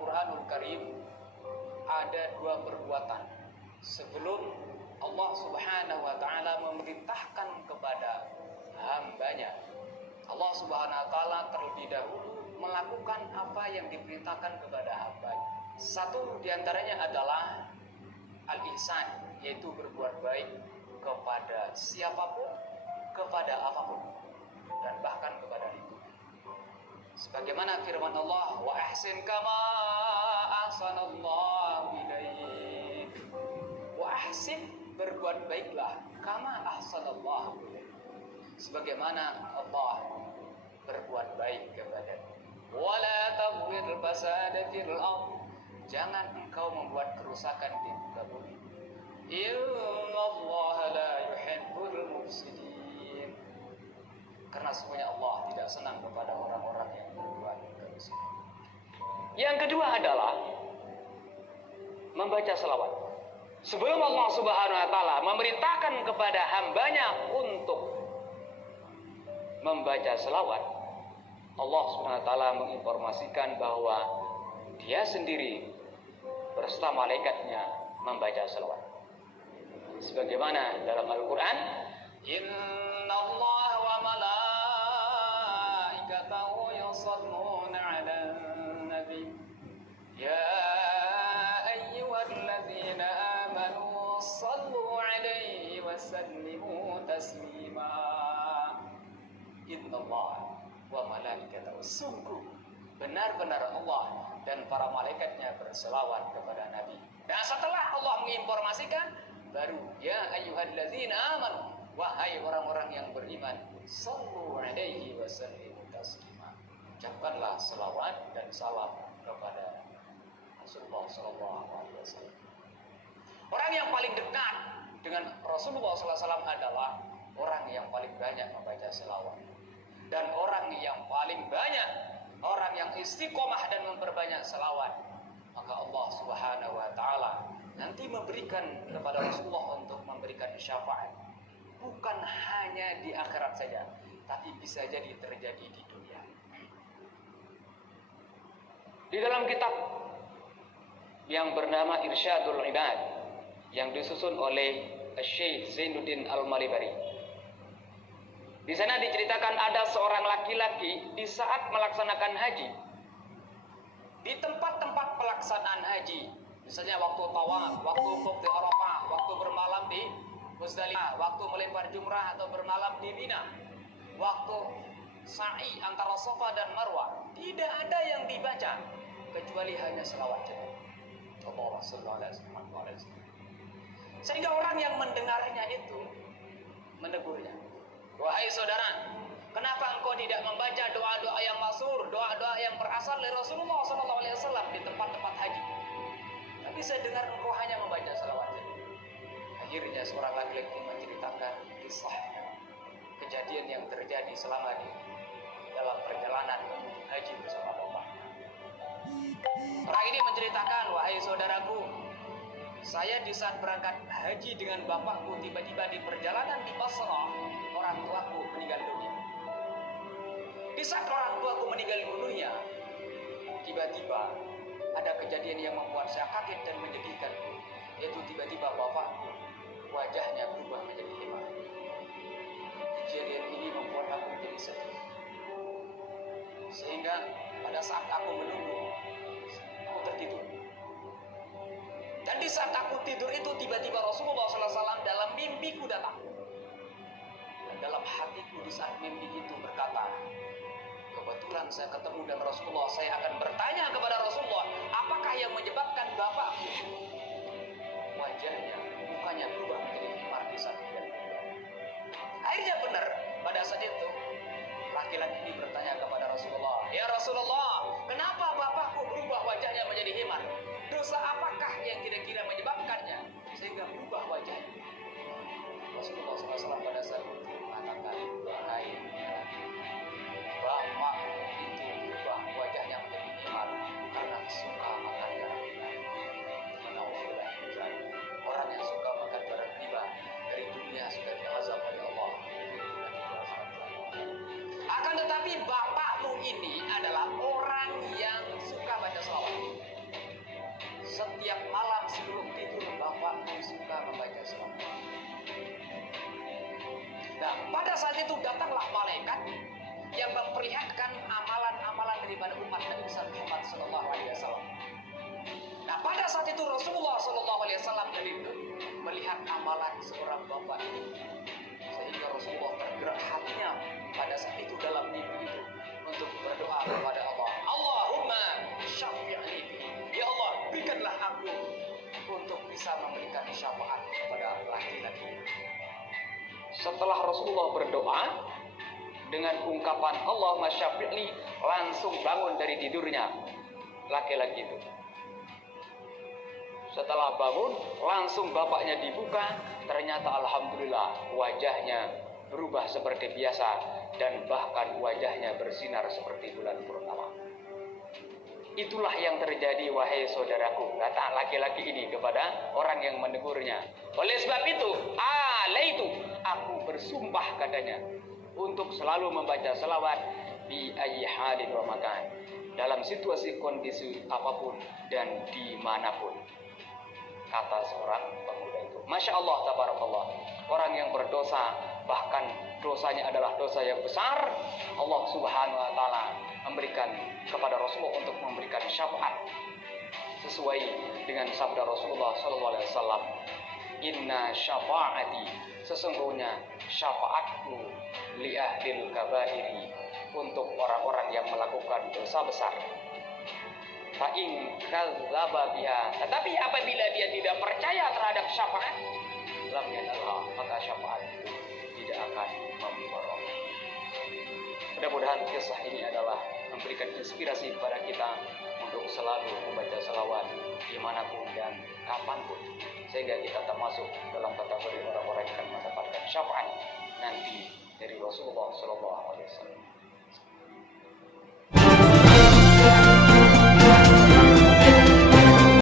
Al-Quranul Karim ada dua perbuatan sebelum Allah Subhanahu wa Ta'ala memerintahkan kepada hambanya. Allah Subhanahu wa Ta'ala terlebih dahulu melakukan apa yang diperintahkan kepada hambanya. Satu diantaranya adalah al-ihsan, yaitu berbuat baik kepada siapapun, kepada apapun, dan bahkan kepada itu. Sebagaimana firman Allah, wa ahsin kama ahsanallahu ilaik. Wa ahsin, berbuat baiklah, kama ahsanallahu ilaik, sebagaimana Allah berbuat baik kepada. Wala tabghil fasada fil ardh, jangan engkau membuat kerusakan di muka bumi. Innallaha la yuhibbul mufsidin, karena semuanya Allah tidak senang kepada orang-orang yang berbuat kerusakan. Yang kedua adalah membaca selawat. Sebelum Allah Subhanahu wa Ta'ala memerintahkan kepada hambanya untuk membaca selawat, Allah Subhanahu wa Ta'ala menginformasikan bahwa Dia sendiri beserta malaikatnya membaca selawat. Sebagaimana dalam Al-Quran, Innallaha wa malaikatahu yusalluna 'alan nabi ya ayyuhalladzina amanu sallu 'alaihi wa sallimu taslima. Innallaha wa malaikatahu, sungguh benar-benar Allah dan para malaikatnya berselawat kepada Nabi. Dan setelah Allah menginformasikan, baru ya ayyuhalladzina amanu, wahai orang-orang yang beriman, sallu 'alaihi wa sallimu taslima, ucapkanlah selawat dan salam kepada Rasulullah sallallahu alaihi wasallam. Orang yang paling dekat dengan Rasulullah sallallahu alaihi wasallam adalah orang yang paling banyak membaca selawat. Dan orang yang paling banyak, orang yang istiqomah dan memperbanyak selawat, maka Allah Subhanahu wa Ta'ala nanti memberikan kepada Rasulullah untuk memberikan syafaat, bukan hanya di akhirat saja, tapi bisa jadi terjadi di dunia. Di dalam kitab yang bernama Irsyadul Ibad yang disusun oleh Syekh Zainuddin Al-Malibari, di sana diceritakan ada seorang laki-laki di saat melaksanakan haji, di tempat-tempat pelaksanaan haji, misalnya waktu tawaf, waktu wukuf di Arafah, waktu bermalam di Muzdalifah, waktu melempar jumrah atau bermalam di Mina, waktu sa'i antara Safa dan Marwah, tidak ada yang dibaca kecuali hanya selawat saja. Allahumma shalli ala Muhammad. Sehingga orang yang mendengarnya itu menegurnya, wahai saudara, kenapa engkau tidak membaca doa-doa yang masyhur, doa-doa yang berasal dari Rasulullah SAW di tempat-tempat haji? Tapi saya dengar engkau hanya membaca selawat saja. Akhirnya seorang laki-laki menceritakan kisahnya, kejadian yang terjadi selama di dalam perjalanan menuju haji bersama bapaknya. Orang ini menceritakan, wahai saudaraku, saya di saat berangkat haji dengan bapakku, tiba-tiba di perjalanan di Basrah, orang tuaku meninggal dunia. Di saat orang tuaku meninggal dunia, tiba-tiba ada kejadian yang membuat saya kaget dan menyedihkan, yaitu tiba-tiba bapakku wajahnya berubah menjadi hitam. Kejadian ini membuat aku menjadi sedih, sehingga pada saat aku menunggu, aku tertidur. Dan di saat aku tidur itu tiba-tiba Rasulullah SAW dalam mimpiku datang. Dan dalam hatiku di saat mimpi itu berkata, kebetulan saya ketemu dengan Rasulullah, saya akan bertanya kepada Rasulullah, apakah yang menyebabkan bapakku wajahnya, mukanya berubah menjadi himar di saat dia meninggal? Akhirnya benar, pada saat itu laki-laki ini bertanya kepada Rasulullah, ya Rasulullah, kenapa bapakku berubah wajahnya menjadi himar? Dosa apakah yang kira-kira menyebabkannya sehingga berubah wajahnya? Rasulullah SAW pada saat itu mengatakan, wahai bapak itu berubah wajahnya menjadi himar karena suka makan darah riba. Orang yang suka makan darah riba dari dunia sudah diazab oleh Allah. Akan tetapi bapakmu ini adalah orang yang suka baca selawat. saat itu datanglah malaikat yang memperlihatkan amalan-amalan daripada umat Nabi Muhammad Sallallahu Alaihi Wasallam. Nah, pada saat itu Rasulullah Sallallahu Alaihi Wasallam melihat amalan seorang bapak itu, sehingga Rasulullah tergerak hatinya pada saat itu dalam mimpi itu untuk berdoa kepada Allah. Allahumma syafi'ni, ya Allah berikanlah aku untuk bisa memberikan syafaat kepada laki-laki. Setelah Rasulullah berdoa dengan ungkapan Allahumma syafi'ni, langsung bangun dari tidurnya laki-laki itu. Setelah bangun, langsung bapaknya dibuka. Ternyata alhamdulillah wajahnya berubah seperti biasa, dan bahkan wajahnya bersinar seperti bulan purnama. Itulah yang terjadi, wahai saudaraku, kata laki-laki ini kepada orang yang menegurnya. Oleh sebab itu, aku bersumpah katanya untuk selalu membaca selawat bi ayyi halin wa makan, dalam situasi kondisi apapun dan dimanapun. Kata seorang pemuda itu. Masya Allah, tabarakallah. Orang yang berdosa, bahkan dosanya adalah dosa yang besar, Allah Subhanahu wa Ta'ala memberikan kepada Rasulullah untuk memberikan syafaat sesuai dengan sabda Rasulullah Sallallahu Alaihi Wasallam. Inna syafaati, sesungguhnya syafaatku li ahlil kabairi, untuk orang-orang yang melakukan dosa besar. Fa'in kadzdzaba biha, tetapi apabila dia tidak percaya terhadap syafaat, lam yanalha, maka syafaat itu tidak akan memperoleh. Mudah-mudahan kisah ini adalah memberikan inspirasi kepada kita untuk selalu membaca selawat dimanapun dan kapanpun, sehingga kita termasuk dalam kategori orang-orang yang akan mendapatkan syafaat nanti dari Rasulullah Sallallahu Alaihi Wasallam.